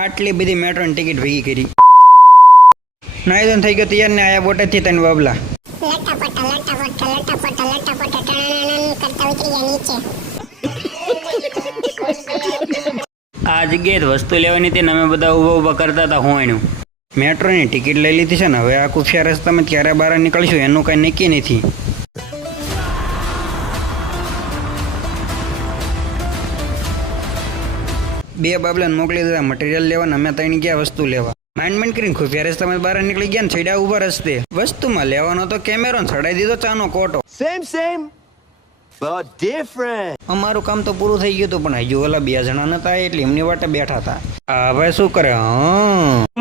આટલી બધી મેટ્રોની ટિકિટ ભેગી કરી. નાઈ ધોઈને થઈ ગયો તૈયાર ને આયા બોટેથી તને બાબલા. આ જગ્યાએ વસ્તુ લેવાની હતી ને અમે બધા ઊભા કરતા હતા હોયનું. મેટ્રોની ટિકિટ લઈ લીધી છે ને હવે આ કુફિયા રસ્તામાં ક્યારે બહાર નીકળશું એનું કઈ નક્કી નથી. બે બાબલાને મોકલી દીધા મટીરિયલ લેવા ને અમે ત્રણ ગયા વસ્તુ લેવા. માંડ કરીને ખુફિયા રસ્તામાં બહાર નીકળી ગયા ને છેડા ઉભા રસ્તે. વસ્તુમાં લેવાનો તો કેમેરો ને ચડાઈ દીધો ચાનો કોટો. Same but different. અમારું કામ તો પૂરું થઈ ગયું હતું પણ હજુ ઓલા 2 જણા નતા એટલે એમની વાટે બેઠા હતા. હવે શું કરે?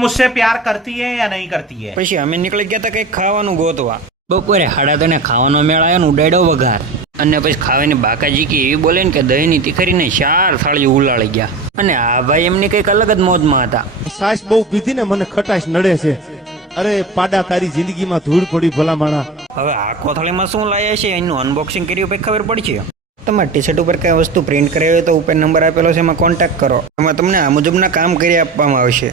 मुझसे प्यार करती है या नहीं करती है? પછી અમે નીકળી ગયા હતા કંઈક ખાવાનું ગોતવા. બપોરે 3:30 ખાવાનો મેળ આવ્યો ને ઉડાડ્યો વઘાર. અને પછી ખાવાની બાકાજી કે એવી બોલે ને કે દહીંની તીખરીને 4 થાળીઓ ઉલાળી ગયા. અને આ ભાઈ એમની કંઈક અલગ જ મોજમાં હતા. સાસ બહુ પીધી ને મને ખટાશ નડે છે. અરે પાડા તારી જિંદગીમાં ધૂળ પડી ભલા માણા. હવે આ કોથળીમાં શું લાયા છે એનું અનબોક્સિંગ કર્યું પછી ખબર પડશે. તમારી ટી શર્ટ ઉપર કઈ વસ્તુ પ્રિન્ટ કરાવી હોય તો ઉપર નંબર આપેલો છે એમાં કોન્ટેક્ટ કરો. એમાં તમને આ મુજબના કામ કરી આપવામાં આવશે.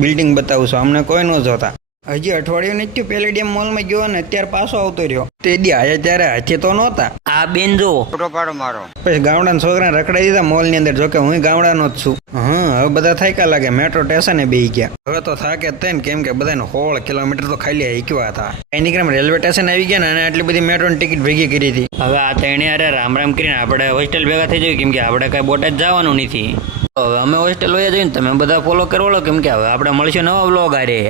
બિલ્ડિંગ બતાવું છું અમને કોઈ ન જોતા. હજી અઠવાડિયું નથી થયું પેલેડિયમ મોલમાં ગયો ને અત્યારે પાછો આવતો રહ્યો. તે દી આયા ત્યારે હાથે તો નહોતા. આ બેન જો ફોટો પાડો મારો. પછી ગામડાના છોકરાને રખડાઈ દીધા મોલની અંદર. જોકે હું ગામડાનો જ છું. હવે બધા થાક્યા લાગે. મેટ્રો સ્ટેશને બેસી ગયા. હવે તો થાકે જ થાય ને કેમ કે બધાને 16 કિલોમીટર તો ખાલી હાઈક્યા હતા. એનીગ્રામ રેલવે સ્ટેશન આવી ગયા ને અને આટલી બધી મેટ્રોની ટિકિટ ભેગી કરી હતી. હવે આ ત્રણે અરે રામ રામ કરીને આપણે હોસ્ટેલ ભેગા થઈ જઈએ કેમ કે આપણે કઈ બોટાદ જવાનું નથી. હવે અમે હોસ્ટેલ વયા જઈને તમે બધા ફોલો કરો કેમ કે હવે આપણે મળશું નવા વ્લોગ આરે.